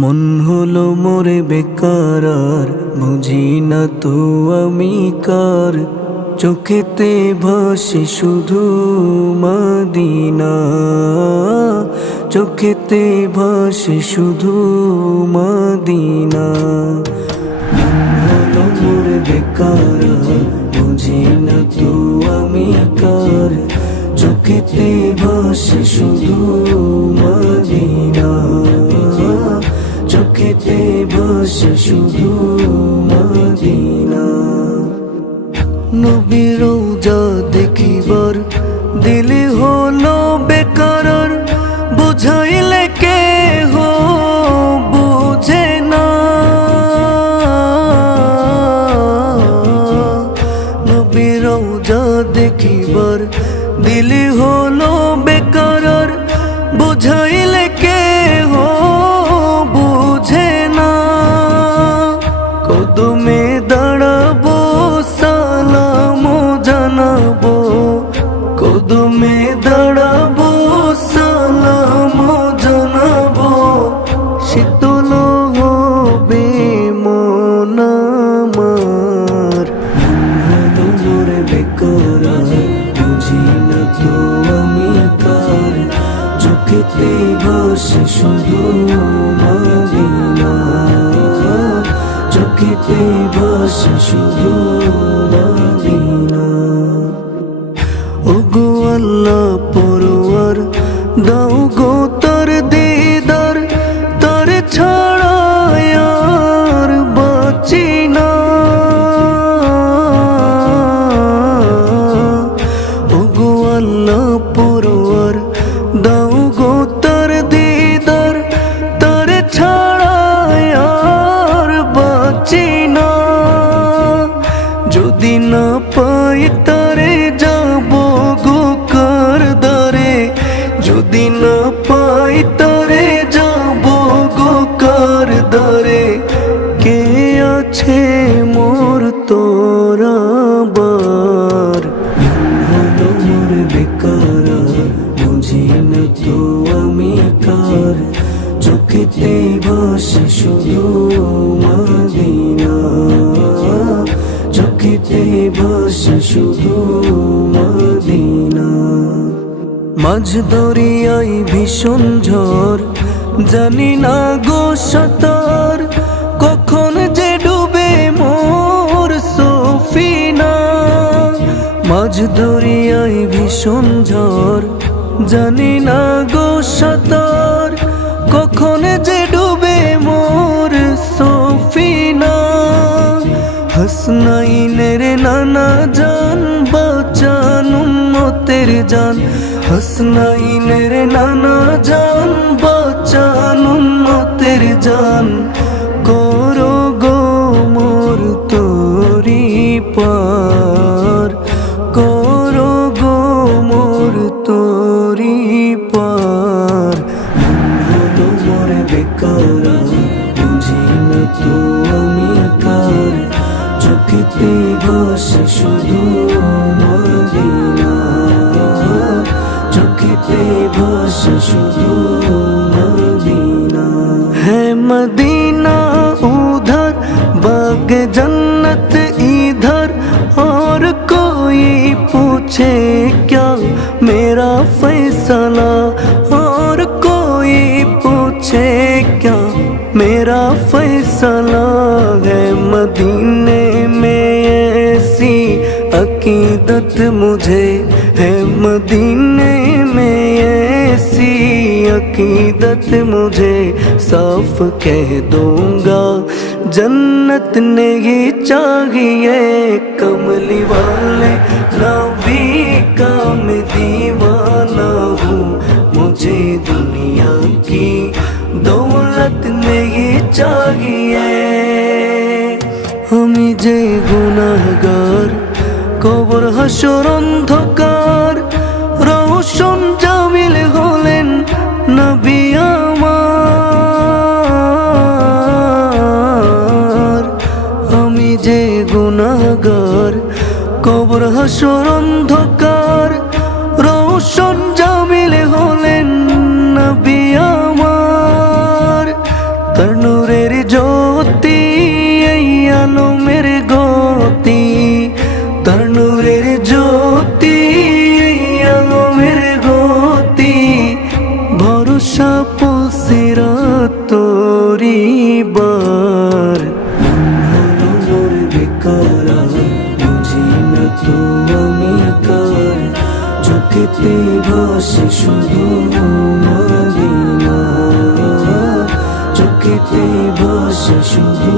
মন হলো মোরে বেকার আর বুঝি না তো আমি কার। চোখেতে ভাসে শুধু মদিনা, চোখেতে ভাসে শুধু মদিনা। মন হলো মোরে বেকার আর বুঝি না তো আমি কার। চোখেতে ভাসে শুধু মদিনা, চোখেতে ভাসে শুধু মদিনা। নবীর রওজা দেখিবার দিলে হলো বেকার, বুঝাইলে কেহ বুঝে না। নবীর রওজা দেখিবার দিলে হলো বেকার, বুঝাইলে কেহ বুঝে না। কদমে দাঁড়াবো সালাম জানাবো, কদমে দাঁড়াবো সালাম জানাবো। শীতল হবে মন আমার, মন মোরে বেকার বুঝি না তো আমি কার। চোখেতে ভাসে শুধু মদিনা, চোখেতে ভাসে শুধু মদিনা। ওগো আল্লাহ পরওয়ার দাও গো তার দিদার, তার ছাড়া আর বাঁচি না। ওগো আল্লাহ পরওয়ার দাও গো তার দিদার, তার ছাড়া আর বাঁচি না। যদি না পাই তারে যাব গো কার দারে, যদি না পাই তারে যাব গো কার দারে। কে আছে মোর তোরাবার, হলো মোর বেকার বুঝি না তো আমি কার। চোখেতে ভাসে শুধু মদিনা, চোখেতে ভাসে শুধু মদিনা। মাঝ দরিয়ায় ভীষণ ঝড়, জানি না গো সাঁতার, কখন যে ডুবে মোর সফিনা। মাঝ দরিয়ায় ভীষণ ঝড়, জানি না গো সাঁতার, কখন যে ডুবে মোর সফিনা। হাসনাইনের নানা জান বাঁচান উম্মতের জান, হাসনাইনের নানা জান বাঁচান উম্মতের জান। করো গো মোর তোরি পার, করো গো মোর তোরি পার। হলো মোরে বেকার বুঝি না তো আমি কার। চোখেতে ভাসে শুধু মদিনা, চোখেতে ভাসে শুধু মদিনা। है मदीना उधर, बाग जन्नत इधर, और कोई पूछे क्या मेरा फैसला, और कोई पूछे क्या मेरा फैसला। है मदीने में ऐसी अकीदत मुझे, है मदीने में ऐसी अकीदत मुझे। साफ कह दूंगा जन्नत नहीं चाहिए, कमली वाले नबी का मैं दीवाना हूँ। मुझे दुनिया की दौलत नहीं चाहिए। আমি যে গুনাহগার, কবর হাসর অন্ধকার, রওশন জামিল হলেন নবী আমার। আমি যে গুনাহগার, কবর হাসর অন্ধকার, রওশন জামিল হলেন নবী আমার। তার নূরের জ্যোতি এই আলমের গতি, তার নূরের জ্যোতি এই আলমের গতি, ভরসা পুলসিরাত তোরি বার। মন বেকার বুঝি না তো আমি কার, চোখেতে ভাসে শুধু মদিনা, চোখেতে ভাসে শুধু